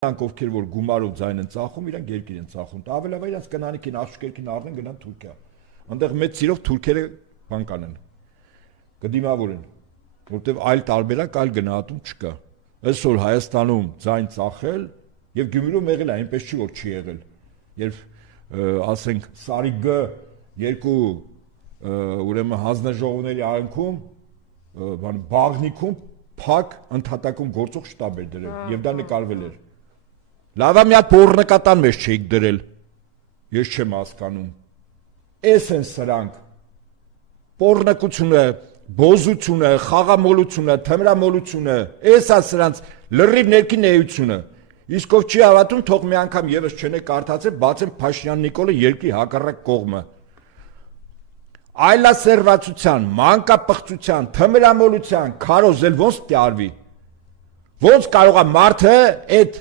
Նրանք ովքեր որ գումարով ձայն են ծախում, իրանք երկիր են ծախում։ Ավելավ իրանք կնանիքին աշուկերքին առնեն գնան Թուրքիա։ Այնտեղ մեծ սիրով թուրքերը բան կանեն։ Կդիմավորեն, որտեվ այլ տարբերակ, այլ գնահատում չկա։ Այսօր Հայաստանում ձայն ծախել եւ Գյումրիում եղել է, այնպես չի որ չի եղել։ Երբ ասենք Սարիգը երկու ուրեմն հանձնաժողովների արենքում, բան Բաղնիքում փակ ընդհատակում գործող շտաբ էր դրել եւ դա նկարվել էր։ Լավա մի հատ փորնկատան մեջ չէիք դրել։ Ես չեմ հասկանում։ Էս են սրանք։ Փորնակությունը, բոզությունը, խաղամոլությունը, թմրամոլությունը, էս է սրանց լրիվ ներքին էությունը։ Իսկ ով չի հավատում, թող մի անգամ եւս չնե կարդացել, բացեն Փաշինյան Նիկոլը երկրի հակառակ կողմը։ Այլասերվածության, մանկապղծության, թմրամոլության քարոզել ոնց պիտի արվի։ Ոնց կարող է մարդը այդ